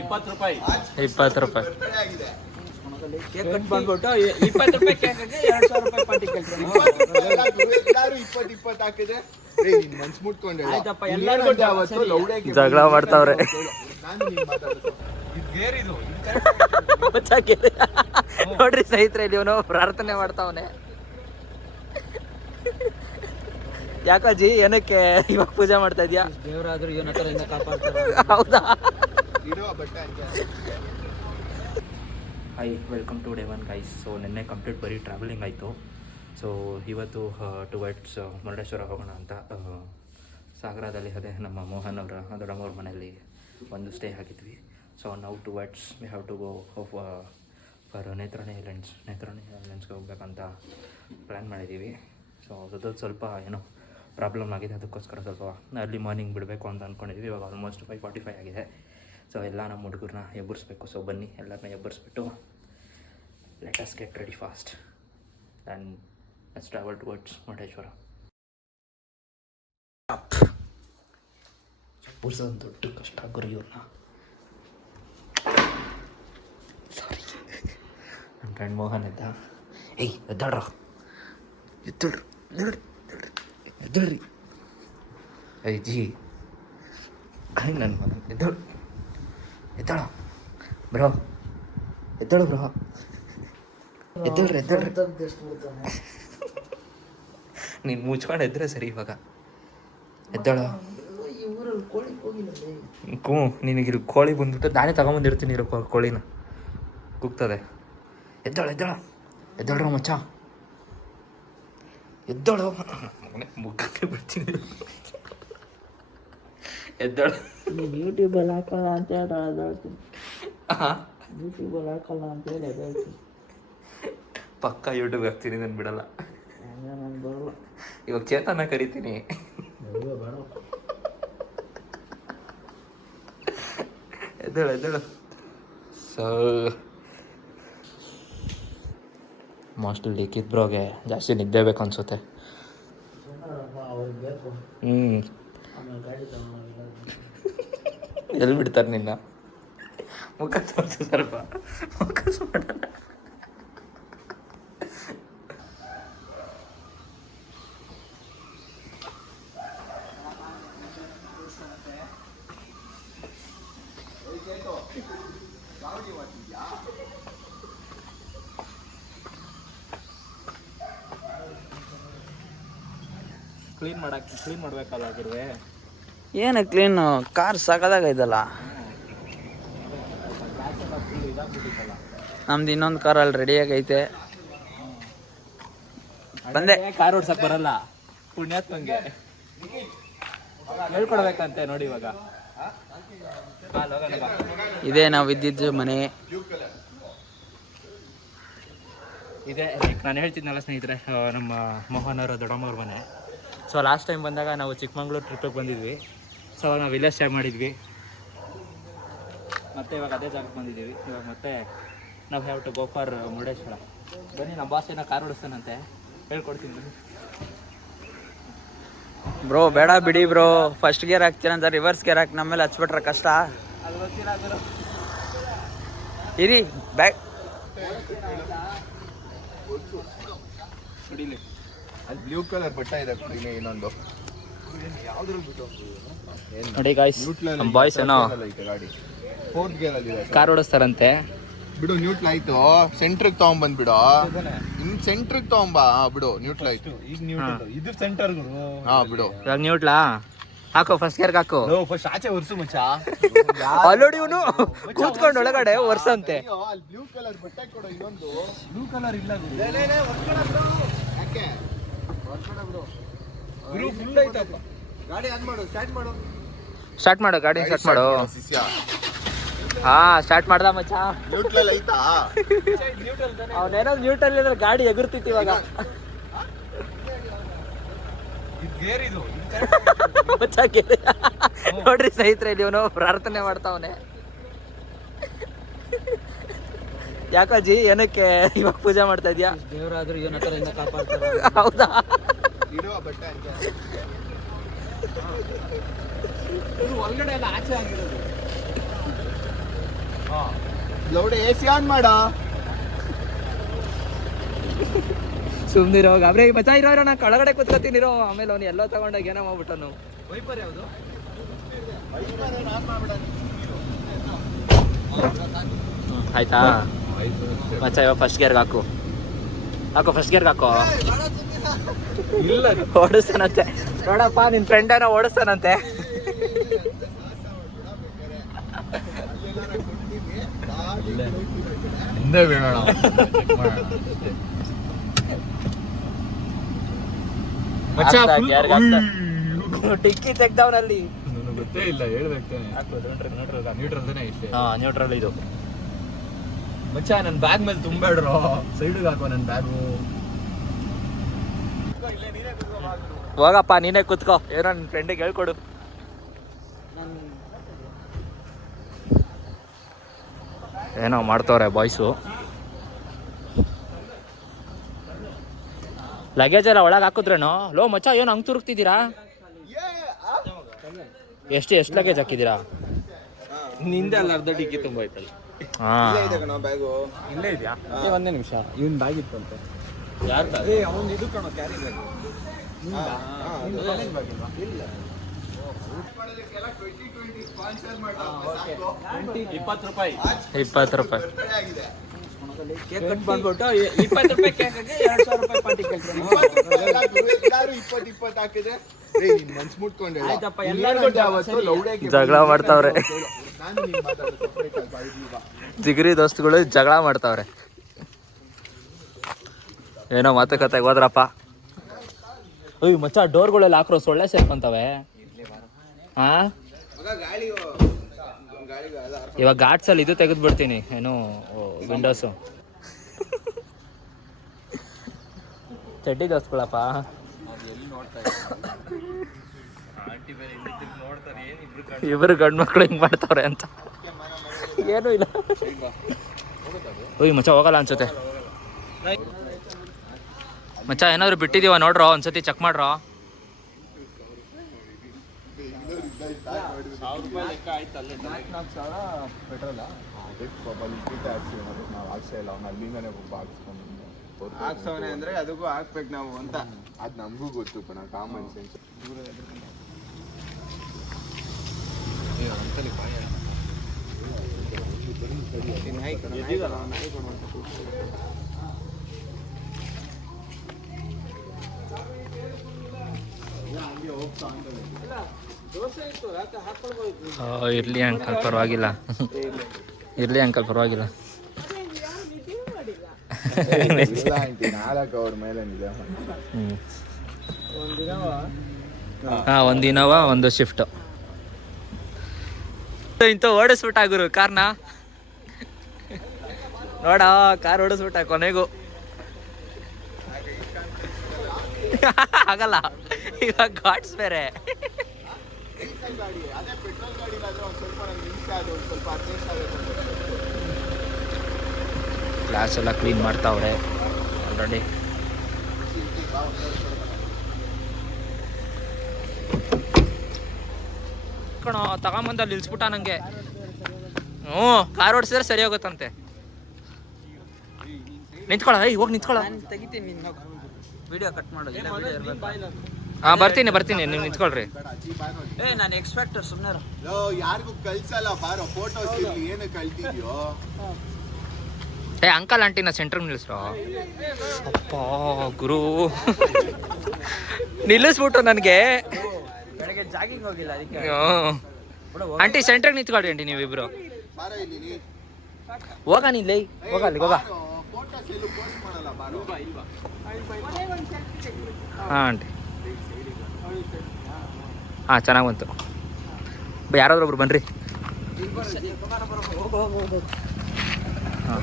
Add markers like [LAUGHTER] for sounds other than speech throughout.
ಇಪ್ಪತ್ತು ರೂಪಾಯಿ. ಇಪ್ಪತ್ತು ರೂಪಾಯಿ ಕೇಕ್ ಕಟ್ ಬಂದ್ಬಿಟ್ಟು ಇಪ್ಪತ್ತು ರೂಪಾಯಿ ಕೇಕ್ ಎರಡು ಸಾವಿರ ರೂಪಾಯಿ ಪಾರ್ಟಿ ಕೇಳ್ತೀನಿ ಎಲ್ಲಾರು ಇಪ್ಪತ್ ಇಪ್ಪತ್ ಹಾಕಿದ್ರೆ ಏ ನೀನ್ ಮನ್ಸ್ ಮುಟ್ಕೊಂಡೆ ಆಯ್ತಪ್ಪ, ಎಲ್ಲಾರ್ಗೂ ಸರಿ. ಜಗಳ ಮಾಡ್ತಾವ್ರೆ ನಾನು ನೀನ್ ಮಾತಾಡೋದು ನೋಡ್ರಿ ಸ್ನೇಹಿತರೆ ಇಲ್ಲಿ ಇವನು ಪ್ರಾರ್ಥನೆ ಮಾಡ್ತಾವನೆ. ಯಾಕಜ್ಜಿ ಏನಕ್ಕೆ ಇವಾಗ ಪೂಜೆ ಮಾಡ್ತಾ ಇದ್ಯಾ? ದೇವರಾದ್ರೂ ಇವನ ಹತ್ರದಿಂದ ಕಾಪಾಡ್ತಾರೆ. ಹೌದಾ? Hi welcome to day one guys so ನಿನ್ನೆ ಕಂಪ್ಲೀಟ್ ಬರೀ ಟ್ರಾವೆಲಿಂಗ್ ಆಯಿತು. ಸೊ ಇವತ್ತು ಟುವರ್ಡ್ಸ್ ಮುರುಡೇಶ್ವರ ಹೋಗೋಣ ಅಂತ ಸಾಗರದಲ್ಲಿ ಅದೇ ನಮ್ಮ ಮೋಹನ್ ಅವರ ದೊಡ್ಡಮ್ಮವ್ರ ಮನೆಯಲ್ಲಿ ಒಂದು ಸ್ಟೇ ಹಾಕಿದ್ವಿ. ಸೊ ನಾವು towards we have to go for Netrani islands Netrani ಐಲ್ಯಾಂಡ್ಸ್ಗೆ ಹೋಗ್ಬೇಕಂತ ಪ್ಲ್ಯಾನ್ ಮಾಡಿದ್ದೀವಿ. ಸೊ ಅದ್ರದ್ದು ಸ್ವಲ್ಪ ಏನೋ ಪ್ರಾಬ್ಲಮ್ ಆಗಿದೆ ಅದಕ್ಕೋಸ್ಕರ ಸ್ವಲ್ಪ ಅರ್ಲಿ ಮಾರ್ನಿಂಗ್ ಬಿಡಬೇಕು ಅಂತ ಅಂದ್ಕೊಂಡಿದ್ವಿ ಇವಾಗ ಆಲ್ಮೋಸ್ಟ್ ಫೈವ್ ಫಾರ್ಟಿ ಫೈವ್ ಆಗಿದೆ. ಸೊ ಎಲ್ಲ ನಮ್ಮ ಹುಡುಗರನ್ನ ಎಬ್ಬರಿಸ್ಬೇಕು. ಸೊ ಬನ್ನಿ ಎಲ್ಲರನ್ನ ಎಬ್ಬರಿಸ್ಬಿಟ್ಟು let us get ready fast and let's travel towards Murudeshwara ಎಬ್ಬರಿಸೋದು ದೊಡ್ಡ ಕಷ್ಟ ಗುರು ಇವ್ರನ್ನ. ಸಾರಿ ನನ್ನ ಫ್ರೆಂಡ್ ಮೋಹನ್ ಇದ್ದ. ಏಯ್ ಎದ್ದಾಡ್ರ ಎದ್ದಳ್ರಿ. ಎದ್ದಳ್ರಿ ಎದ್ದಳ್ರಿ ಐ ಜಿ. ಐ ನನ್ನ ಮಗ ಎದ್ದಳು. ಎದ್ದಾಳ. ಬ್ರೋ, ಎದ್ದಳು ಬ್ರೋ. ಎದ್ದಳ್ರಿ ಎದ್ದಳ್ರಿ. ನೀನು ಮುಚ್ಕೊಂಡು ಎದ್ರೆ ಸರಿ ಇವಾಗ. ಎದ್ದಾಳ. ಕೂ ನಿನಗಿರು ಕೋಳಿ ಬಂದ್ಬಿಟ್ಟು ನಾನೇ ತಗೊಂಬಂದಿರ್ತೀನಿ ಇರೋ ಕೋಳಿನ. ಕುಗ್ತದೆ. ಎದ್ದಾಳ ಎದ್ದಾಳ. ಎದ್ದಾಳ್ರ ಮಚ್ಚ. ಎದ್ದಾಳು. ಮುಖಕ್ಕೆ ಬಿಡ್ತೀನಿ. ಎದ್ದಾಳು. ಯೂಟ್ಯೂಬಲ್ಲಿ ಹಾಕಲ್ಲ ಅಂತ ಹೇಳಿ ಹಾಂ ಯೂಟ್ಯೂಬಲ್ಲಿ ಹಾಕೋಣ ಅಂತ ಹೇಳಿ ಅದು ಹೇಳ್ತೀನಿ. ಪಕ್ಕ ಯೂಟ್ಯೂಬ್ ಹಾಕ್ತೀನಿ ನಾನು ಬಿಡಲ್ಲ. ನಾನು ಬರಲ್ಲ. ಇವಾಗ ಚೇತನ ಕರಿತೀನಿ. ಎದ್ದೇಳು ಎದ್ದೇಳು. ಸೊ ಮೋಸ್ಟ್ಲಿ ಲೀಕ್ ಬ್ರೋಗೆ ಜಾಸ್ತಿ ನಿದ್ದೆ ಬೇಕು ಅನ್ಸುತ್ತೆ. ಹ್ಞೂ ಎಲ್ಲಿ ಬಿಡ್ತಾರೆ ನಿನ್ನ. ಮುಖ ಸ್ವಲ್ಪ ಫೋಕಸ್ ಕ್ಲೀನ್ ಮಾಡಕ್ಕೆ ಕ್ಲೀನ್ ಮಾಡ್ಬೇಕಲ್ಲ ಆಗಿರುವೆ ಏನು ಕ್ಲೀನು ಕಾರ್ ಸಗದಾಗೈತಲ್ಲ ನಮ್ದು ಇನ್ನೊಂದು ಕಾರ್ ಅಲ್ಲಿ ರೆಡಿ ಆಗೈತೆ. ಬಂದೆ. ಕಾರ್ ಓಡ್ಸಕ್ ಬರಲ್ಲ. ಪುಣ್ಯಾತ್ಮಂಗೆ ಹೇಳ್ಕೊಡ್ಬೇಕಂತೆ ನೋಡಿ ಇವಾಗ. ಇದೇ ನಾವು ಇದ್ದಿದ್ದು ಮನೆ. ಇದೆ ನಾನು ಹೇಳ್ತಿದ್ನಲ್ಲ ಸ್ನೇಹಿತರೆ ನಮ್ಮ ಮೋಹನ್ ಅವರ ದೊಡ್ಡಮ್ಮವ್ರ ಮನೆ. ಸೊ ಲಾಸ್ಟ್ ಟೈಮ್ ಬಂದಾಗ ನಾವು ಚಿಕ್ಕಮಂಗ್ಳೂರು ಟ್ರಿಪ್ಪಿಗೆ ಬಂದಿದ್ವಿ. ಸೊ ಅವಾಗ ನಾವು ಇಲ್ಲೇ ಸ್ಟೇ ಮಾಡಿದ್ವಿ. ಮತ್ತೆ ಇವಾಗ ಅದೇ ಜಾಗಕ್ಕೆ ಬಂದಿದ್ದೀವಿ. ಇವಾಗ ಮತ್ತೆ ನಾವು have to go for Murudeshwara. ಬನ್ನಿ ನಮ್ಮ ಬಾಸ್ ಏನೋ ಕಾರ್ ಓಡಿಸ್ತಾನಂತೆ. ಹೇಳ್ಕೊಡ್ತೀನಿ ಬನ್ನಿ. ಬ್ರೋ ಬೇಡ ಬಿಡಿ ಬ್ರೋ ಫಸ್ಟ್ ಗೇರ್ ಹಾಕ್ತೀರ ಅಂತ ರಿವರ್ಸ್ ಗೇರ್ ಹಾಕಿ ನಮ್ಮೇಲೆ ಹಚ್ಬಿಟ್ರೆ ಕಷ್ಟ. ಇರಿ ಬ್ಯಾಕ್ ಕುಡಿಲಿ ಅಲ್ಲಿ ಬ್ಲೂ ಕಲರ್ ಬಟ್ಟ ಇದೆ ಕುಡಿನೇ ಇನ್ನೊಂದು. ನೋಡಿ ಗಾಯ್ಸ್ ನಮ್ಮ ಬಾಯ್ಸ್ ಏನೋ ಗಾಡಿ. ಫೋರ್ತ್ ಗೇರ್ ಅಲ್ಲಿ ಇದೆ ಕಾರ್ ಓಡಿಸ್ತಾರಂತೆ. ಬಿಡು ನ್ಯೂಟ್ಲ್ ಆಯ್ತು. ಸೆಂಟ್ರಿಗೆ ತಗೊಂಬಂದ್ ಬಿಡು. ಇನ್ ಸೆಂಟ್ರಿಗೆ ತಗೊಂಬ. ಹಾ, ಬಿಡು ನ್ಯೂಟ್ಲ್ ಆಯ್ತು. ಇದು ಸೆಂಟರ್ ಗುರು. ಹಾ ಬಿಡು. ಇವಾಗ ನ್ಯೂಟ್ಲಾ ಹಾಕು ಫಸ್ಟ್ ಗೇರ್ ಹಾಕು. ಫಸ್ಟ್ ಆಚೆ ಒರ್ಸು ಮಚ್ಚ. ಅಲ್ಲೋಡಿ ಇವನು. ಕೂತ್ಕೊಂಡು ಒಳಗಡೆ ಅಲ್ಲಿ ಬ್ಲೂ ಕಲರ್ ಬಟ್ಟೆ ಕೊಡು ಇನ್ನೊಂದು. ಬ್ಲೂ ಕಲರ್ ಇಲ್ಲ ಗುರು. ಯಾಕೆ? ಗಾಡಿ ಆನ್ ಮಾಡು ಸ್ಟಾರ್ಟ್ ಮಾಡು. ಸ್ಟಾರ್ಟ್ ಮಾಡು ಗಾಡಿ ಸ್ಟಾರ್ಟ್ ಮಾಡು. ಹಾ ಸ್ಟಾರ್ಟ್ ಮಾಡ್ದ ಮಚ್ಚ. ನ್ಯೂಟ್ರಲ್ ಐತಾ ಅವನೇನೋ ನ್ಯೂಟ್ರಲ್ ಇದ್ರೆ ಗಾಡಿ ಎಗುರ್ತಿತ್ತು ಇವಾಗ. ಇದು ಗೇರ್ ಇದು [LAUGHS] ಮಚ್ಚ ನೋಡ್ರಿ ಸ್ನೇಹಿತರೆ ಇಲ್ಲಿ ಇವನು ಪ್ರಾರ್ಥನೆ ಮಾಡ್ತಾವನೆ. ಯಾಕಜ್ಜಿ ಏನಕ್ಕೆ ಇವಾಗ ಪೂಜೆ ಮಾಡ್ತಾ ಇದ್ಯಾ? ದೇವರಾದ್ರೂ ಇವನ ಕಾಪಾಡ್ತಾರೆ. ಹೌದಾ? ಇಡುವ ಬಟ್ಟೆ ಅಂತ. ಒಳಗಡೆ ಎಲ್ಲ ಆಚೆ ಆಗಿರೋದು. ಲೌಡೆ ಎ ಸಿ ಆನ್ ಮಾಡ. ಸುಮ್ನಿರೋ ಗಾಬ್ರಿ ಮಜಾ ಇರೋ ನಾ ಕೆಳಗಡೆ ಕುತ್ಕೋತೀನಿ ಇರೋ. ಆಮೇಲೆ ಅವ್ನು ಎಲ್ಲೋ ತಗೊಂಡಾಗ ಏನೋ ಮಾಡ್ಬಿಟ್ಟನು ವೈಪರ್ ಯಾವುದು? ಆಯ್ತಾ? ಮಚ್ಚ ಇವಾಗ ಫಸ್ಟ್ ಗೇರ್ಗೆ ಹಾಕು. ಹಾಕು ಫಸ್ಟ್ ಗೇರ್ಗೆ ಹಾಕು. ಇಲ್ಲ. ಓಡಿಸ್ತಾನಂತೆ ನೋಡಪ್ಪ ನಿನ್ ಫ್ರೆಂಡ್ ಏನೋ ಓಡಿಸ್ತಾನಂತೆ ಹಿಂದೆ ಬೀಳೋಣ. ಟಿಕ್ಕಿ ತೆಗ್ದವನಲ್ಲಿ. ಗೊತ್ತೇ ಇಲ್ಲ ಹೇಳ್ಬೇಕು. ನ್ಯೂಟ್ರಲ್ ತಾನೇ ಇಷ್ಟೇ. ಹಾ ನ್ಯೂಟ್ರಲ್ ಇದು. ಮಚ್ಚ ನನ್ನ ಬ್ಯಾಗ್ ಮೇಲೆ ತುಂಬ ಸೈಡಿಗೆ ಹಾಕೋ ನನ್ನ ಬ್ಯಾಗು ಹೋಗಪ್ಪ ನೀನೇ ಕುತ್ಕೋ. ಏನೋ ನಿನ್ ಫ್ರೆಂಡಿಗೆ ಹೇಳ್ಕೊಡು. ಏನೋ ಮಾಡ್ತವ್ರೆ ಬಾಯ್ಸು ಲಗೇಜ್ ಎಲ್ಲ ಒಳಗೆ ಹಾಕಿದ್ರೇನು? ಲೋ ಮಚ್ಚ ಏನು ಹಂಗೆ ತುರುಕ್ತಿದ್ದೀರಾ? ಎಷ್ಟು ಎಷ್ಟು ಲಗೇಜ್ ಹಾಕಿದ್ದೀರಾ? ನಿಂದೆ ಅಲ್ಲ ಅರ್ಧ ಡಿಕ್ಕಿ ತುಂಬ ಐತಲ್ಲ ಹಾಂ. ಬ್ಯಾಗು ಇಲ್ಲೇ ಇದೆಯಾ? ಒಂದೇ ನಿಮಿಷ. ಇವನ್ ಬ್ಯಾಗ್ ಇತ್ತಂತೆ. ಯಾರು ಏ ಅವನ್ ಇದು ಕಣೋ ಕ್ಯಾರಿ ಬ್ಯಾಗ್ ಇಪ್ಪತ್ತು ರೂಪಾಯಿ. ಇಪ್ಪತ್ತು ರೂಪಾಯಿ. ಕೇಕ್ ಕಟ್ ಬಂದ್ಬಿಟ್ಟು ಇಪ್ಪತ್ತು ರೂಪಾಯಿ ಕೇಕ್ ಎರಡು ಸಾವಿರ ರೂಪಾಯಿ ಪಾರ್ಟಿ ಕೇಳ್ತಾರೆ ಎಲ್ಲಾರು ಇಪ್ಪತ್ತು ಇಪ್ಪತ್ತು ಹಾಕಿದೆ ಏ ನಿನ್ ಮನ್ಸ್ ಮುಟ್ಕೊಂಡೆ ಆಯ್ತಪ್ಪ, ಎಲ್ಲಾರ್ಗೂ ಸರಿ. ಜಗಳ ಮಾಡ್ತಾವ್ರೆ. ಜಿಗಿರಿ ದೋಸ್ತುಗಳು ಜಗಳ ಮಾಡ್ತಾವ್ರೆ. ಏನೋ ಮಾತುಕತೆಗೆ ಹೋದ್ರಪ್ಪ. ಅಯ್ಯ, ಮಚ್ಚ, ಡೋರ್ಗಳೆಲ್ಲ ಹಾಕ್ರೋ ಸೊಳ್ಳೆ ಸೇರ್ಕೊಂತವೆ ಹಾ ಇವಾಗ ಘಾಟ್ಸಲ್ಲಿ ಇದು ತೆಗೆದು ಬಿಡ್ತೀನಿ. ಏನು ವಿಂಡೋಸು ಚಡ್ಡಿ ದೋಸ್ಗಳಪ್ಪ ಇಬ್ರು ಗಂಡು ಮಕ್ಳು ಹಿಂಗ್ ಮಾಡ್ತಾವ್ರೆ ಅಂತ. ಏನೂ ಇಲ್ಲ. ಓಯ್ ಮಚ್ಚ, ಹೋಗಲ್ಲ ಅನ್ಸುತ್ತೆ. ಮಚ್ಚ ಏನಾದ್ರು ಬಿಟ್ಟಿದೀವ ನೋಡ್ರೋ ಒಂದ್ಸತಿ ಚೆಕ್ ಮಾಡ್ರೋ? ಹಾಕ್ಸವನೆ ಅಂದ್ರೆ ಅದಕ್ಕೂ ಹಾಕ್ಬೇಕು ನಾವು ಅಂತ. ಅದು ನಮಗೂ ಗೊತ್ತು ಪಣ ಕಾಮನ್ ಸೆನ್ಸ್ ಇರ್ಲಿ ಅಂಕಲ್, ಪರವಾಗಿಲ್ಲ. ಇರಲಿ ಅಂಕಲ್, ಪರವಾಗಿಲ್ಲ. ಹಾ ಒಂದು ಇನೋವಾ ಒಂದು ಶಿಫ್ಟ್ ಗುರು, ಕಾರ್ನ. ನೋಡ, ಕಾರ್ ಓಡಿಸ್ಬಿಟ್ಟ ಕೊನೆಗೂ. [LAUGHS] ಆಗಲ್ಲ. ಇವಾಗ ಘಾಟ್ಸ್ ಬೇರೆ. ಗಾಡಿ ಅದೇ ಪೆಟ್ರೋಲ್ ಗಾಡಿ ಆದ್ರೆ ಒಂದ್ ಸ್ವಲ್ಪ ಅದು ಒಂದ್ ಸ್ವಲ್ಪ ಅಡ್ಜಸ್ಟ್ ಆಗುತ್ತೆ ಕ್ಲಾಸ್ ಎಲ್ಲ ಕ್ಲೀನ್ ಮಾಡ್ತಾವ್ರೆ. ಆಲ್ರೆಡಿ ಕಣೋ ತಗೊಂಬಂದ ಅಲ್ಲಿ ನಿಲ್ಸ್ಬಿಟ್ಟ ನಂಗೆ. ಹ್ಞೂ ಕಾರ್ ಓಡಿಸಿದ್ರೆ ಸರಿ ಹೋಗುತ್ತಂತೆ. ನಿಂತ್ಕೊಳ್ಳ ಹೋಗಿ ನಿಂತ್ಕೊಳ. ತೆಗಿತೀನಿ ವಿಡಿಯೋ ಕಟ್ ಮಾಡೋದು ಇಲ್ಲ ವಿಡಿಯೋ ಇರ್ಬೇಕು. ಹಾಂ ಬರ್ತೀನಿ ಬರ್ತೀನಿ. ನೀವು ನಿಂತ್ಕೊಳ್ರಿ. ಏ ನಾನು ಎಕ್ಸ್ಪೆಕ್ಟರ್ ಸುಮ್ಮನೆ ಯಾರಿಗೂ ಕಳ್ಸಲ್ಲ ಬಾರೋ ಫೋಟೋಸ್ ಇರ್ಲಿ ಏನು ಕಳ್ತಿದ್ಯೋ. ಏ ಅಂಕಲ್ ಆಂಟಿ ಆಂಟಿನ ಸೆಂಟ್ರಿಗೆ ನಿಲ್ಲಿಸ್ರೋ ಅಪ್ಪ ಗುರು. ನಿಲ್ಲಿಸ್ಬಿಟ್ಟು ನನಗೆ. ಬೆಳಗ್ಗೆ ಜಾಗಿಂಗ್ ಹೋಗಿಲ್ಲ ಅದಕ್ಕೆ. ಆಂಟಿ ಸೆಂಟ್ರಿಗೆ ನಿಂತ್ಕೊಳ್ರಿ ಆಂಟಿ ನೀವಿಬ್ರು. ಬಾರೋ ಇಲ್ಲಿ ನೀ. ಹೋಗ ನೀನ್ ಹೋಗ ಅಲ್ಲಿ ಹೋಗ. ಹಾಂ ಆಂಟಿ. ಹಾಂ ಚೆನ್ನಾಗಿ ಬಂತು. ಯಾರಾದ್ರೂ ಒಬ್ರು ಬನ್ರಿ. ಹಾಂ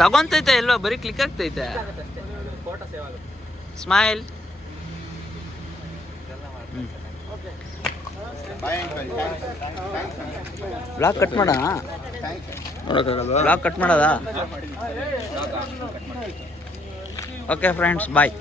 ತಗೊಂತೈತೆ ಎಲ್ಲೋ ಬರೀ ಕ್ಲಿಕ್ ಆಗ್ತೈತೆ. ಸ್ಮೈಲ್ ಬ್ಲಾಗ್ ಕಟ್ ಮಾಡೋಣ? ಬ್ಲಾಕ್ ಕಟ್ ಮಾಡೋದಾ? Okay friends bye